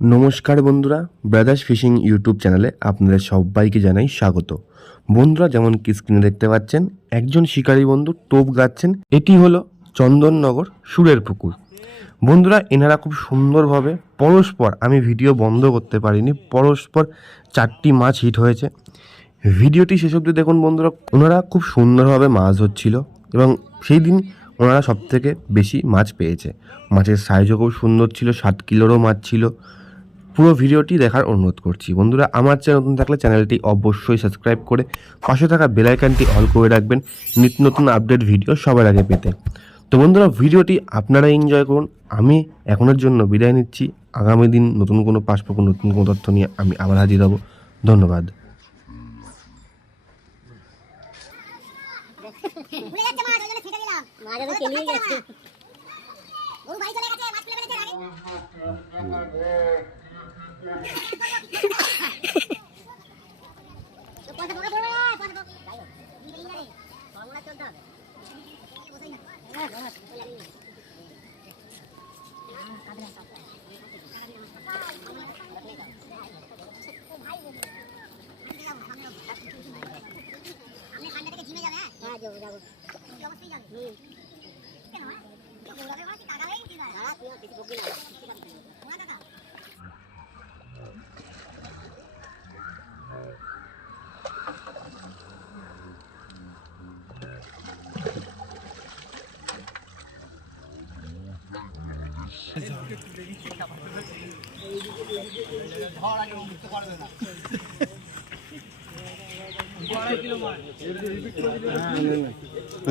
নমস্কার বন্ধুরা, brothers fishing YouTube চ্যানেলে আপনাদের সবাইকে জানাই স্বাগত। বন্ধুরা, যেমন কি স্ক্রিনে দেখতে পাচ্ছেন, একজন শিকারী বন্ধু টোপ গাচ্ছেন। এটি হলো চন্দননগর সুরের পুকুর। বন্ধুরা, এনারা খুব সুন্দরভাবে পরস্পর, আমি ভিডিও বন্ধ করতে পারিনি, পরস্পর 4টি মাছ হিট হয়েছে। ভিডিওটি শেষ অবধি দেখুন বন্ধুরা। ওনারা খুব সুন্দরভাবে মাছ ধরছিল এবং সেই দিন ওনারা সবথেকে বেশি মাছ পেয়েছে। মাছের সাইজও খুব সুন্দর ছিল, 7 কিলোরও মাছ ছিল। পুরো ভিডিওটি দেখার অনুরোধ করছি। বন্ধুরা, আমার চ্যানেল নতুন থাকলে চ্যানেলটি অবশ্যই সাবস্ক্রাইব করে পাশে থাকা বেল আইকনটি অল করে রাখবেন নিত্য নতুন আপডেট ভিডিও সবার আগে পেতে। তো বন্ধুরা, ভিডিওটি আপনারা এনজয় করুন। আমি এখনের জন্য বিদায় নিচ্ছি। আগামী দিন নতুন কোনো পাসপোর্ট, নতুন কোনো তথ্য নিয়ে আমি আবার হাজির হব। ধন্যবাদ।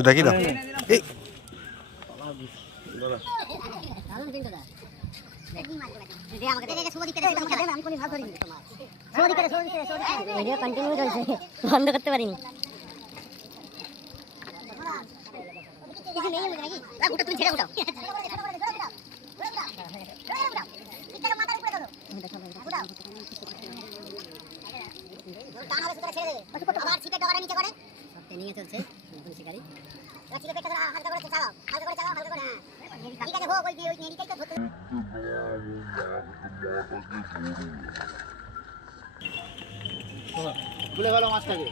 দেখি দাও বন্ধ করতে পারিনি। নিয়ে চলছে শিকারি। খুলে গেল মাছটাকে।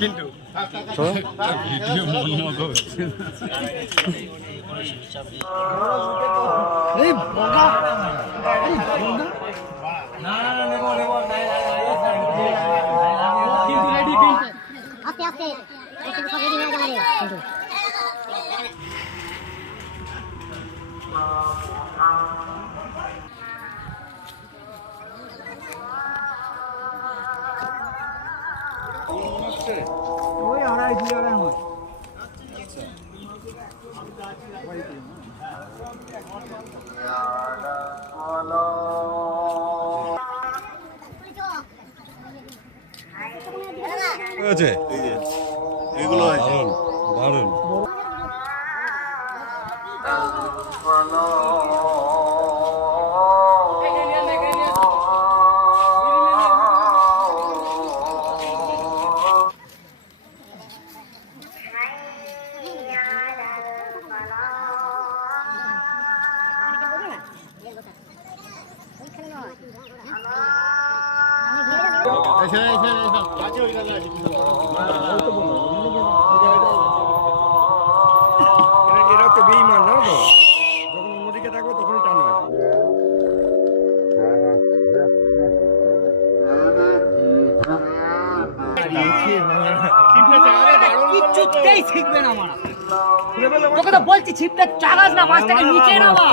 কিন্তু আস্তে আস্তে সব রেডি হয়ে যাবে। ওই আড়াই 2 আড়াই মাছ। আছে এগুলো আছে দারুণ। এরা তো বেইমান না, যখন অন্যদিকে থাকবে তখনই টানবে। কিচ্ছুতেই শিখবে না মারা। তোকে তো বলছি ছিপটা চালাস না, মাছটাকে নিচে নামা।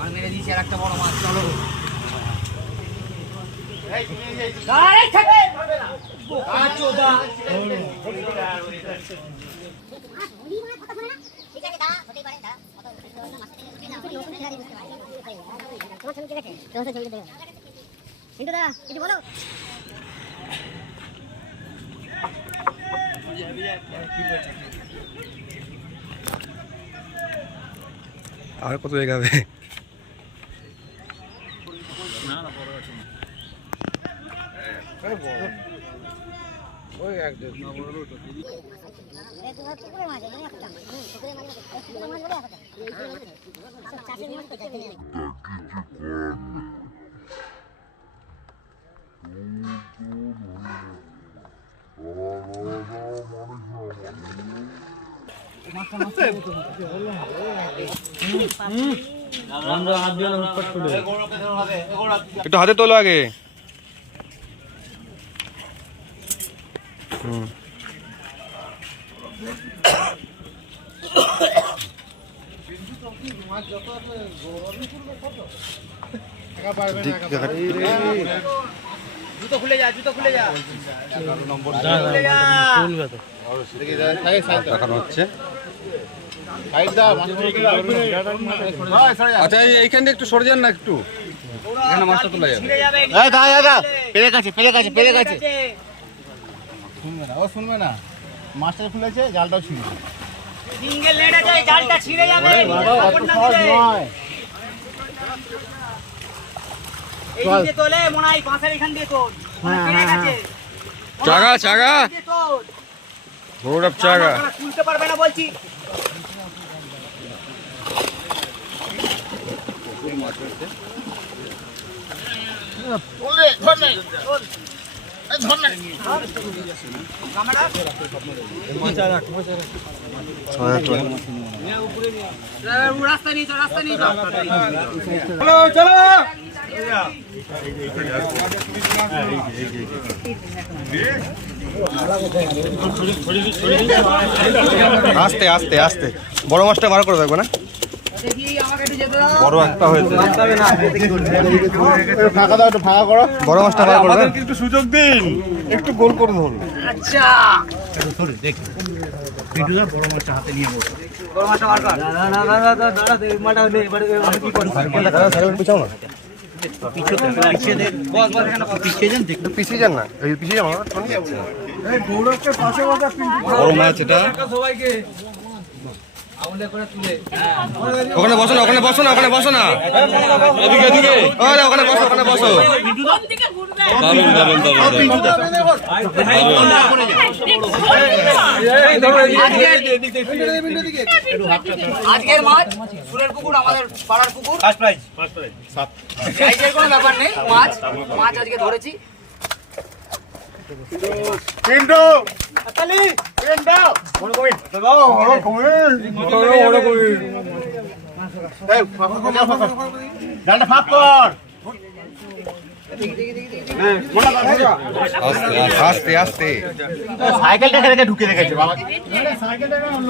আর মেরে দিয়েছি আর একটা বড় মাছ, চলো। আর কত এগাবে? একটু হাতে তোলো আগে। জুতো খুলে যা, জুতো খুলে যা। দেখানো হচ্ছে। আচ্ছা এইখান থেকে একটু সরে যান না, একটু এখানে মাছটা তোলা যাবে। পেরে গেছে, পেরে গেছে, পেরে গেছে। শুনবে না, ও শুনবে না। মাছটা খুলেছে, জালটাও ছিঁড়ে। সিঙ্গেল নেট আছে, জালটা ছিঁড়ে যাবে। এই দিকে তোলে, মনে হয় পাশের এখান দিয়ে তোল। পেরে গেছে। চাগা চাগা দিয়ে তোল। বড় চাগা তুলতে পারবে না বলছি। রাস্তা নিয়ে চল, রাস্তা নিয়ে চল। চলো, চলো। আস্তে আস্তে আস্তে, বড় মাছটা বার করে দেখবে না? দেখি আমাকে একটু যেতে দাও। বড় একটা হয়েছে, ফাঁকা দাও, একটু ফাঁকা করো। বড় মাছটা বার করবে। একটু সুযোগ দিন, একটু গোল করে ধরুন। আচ্ছা, বড় মাছটা বার কর। পিছাও না, পিছিয়ে যান না, এই পিছিয়ে যান। বড় মাছ এটা। ওখানে বসো না, ওখানে বসো না, ওখানে বসো না, এদিকে এদিকে, ওখানে বসো, ওখানে বসো। দারুন দারুন আজকের মাছ ফুলের পুকুর, আমাদের পাড়ার পুকুর। ফার্স্ট প্রাইজ, প্রাইজের কোনো ব্যাপার নেই। মাছ মাছ আজকে ধরেছি। পিন্টু, তালি, পিন্টু, বড় কই, দাও, বড় কই, বড় কই। এই ফাঁকা কর, ডালটা ফাঁক কর। আস্তে আস্তে। সাইকেলটাকে রেখে ঢুকে রেখেছে বাবা।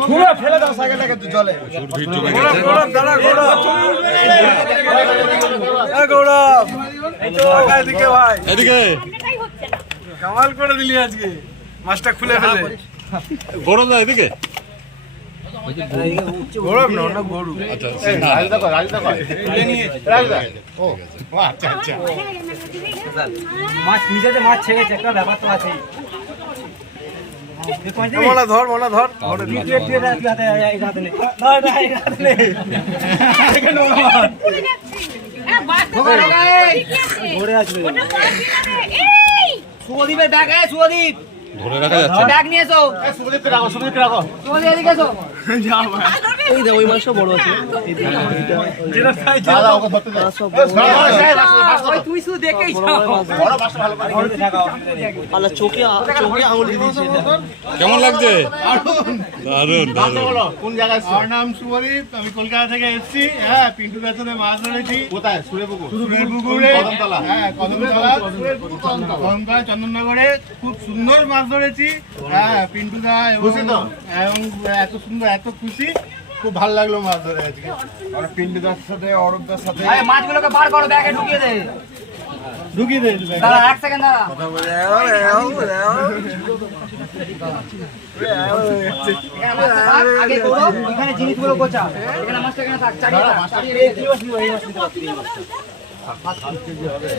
পুরো ফেলে দাও সাইকেলটাকে জলে। ভিড় জমে গেছে। গৌরব, এই তো এদিকে ভাই, এদিকে কামাল করে দিলি আজকে, মাছটা খুলে ফেলে। গরম না, এদিকে গৌরব না, না গরু। আচ্ছা রাজদা কর, রাজদা কর, তুলে নিয়ে রাজদা। ও আচ্ছা আচ্ছা। মাছ নিজেতে মাছ ছেড়েছে, একটা ব্যাপার তো আছে। মোনা ধর, মোনা ধর। শুভদীপের ব্যাগ, শুভদীপ ধরে রাখা যাচ্ছে। ব্যাগ নিয়ে এসো। সুদীপকে রাখো, সুদীপকে রাখো। শুভদীপ এদিকে এসো। দাদা ওকে ধরতে দাও। ওই তুই শুধু দেখেই যাও। বড় মাছটা ভালো করে। কেমন লাগছে? দারুন দারুন। কোন জায়গায়? আমার নাম শুভদীপ, আমি কলকাতা থেকে এসেছি। হ্যাঁ, পিন্টু দার সাথে মাছ ধরেছি। কোথায়? সুরেপুকুর। সুরের পুকুরে, কদমতলা। হ্যাঁ কদমতলা, কদমতলা চন্দননগরে খুব সুন্দর মাছ ধরেছি। হ্যাঁ, পিন্টু দা এবং খুশি তো? এবং এত সুন্দর, এত খুশি। খুব ভালো লাগলো মাছ ধরে আজকে। আর পিন্ডিদার সাথে অরূপদার সাথে আরে মাছগুলোকে বার করো, ব্যাগে ঢুকিয়ে দে। দাঁড়া, এক সেকেন্ড দাঁড়া। এখানে মাছটা থাক, আগে করো, এখানে জিনিসগুলো গোছা। এখানে মাছটা এখানে থাক, চালিয়ে থাক, চালিয়ে রেখে দে।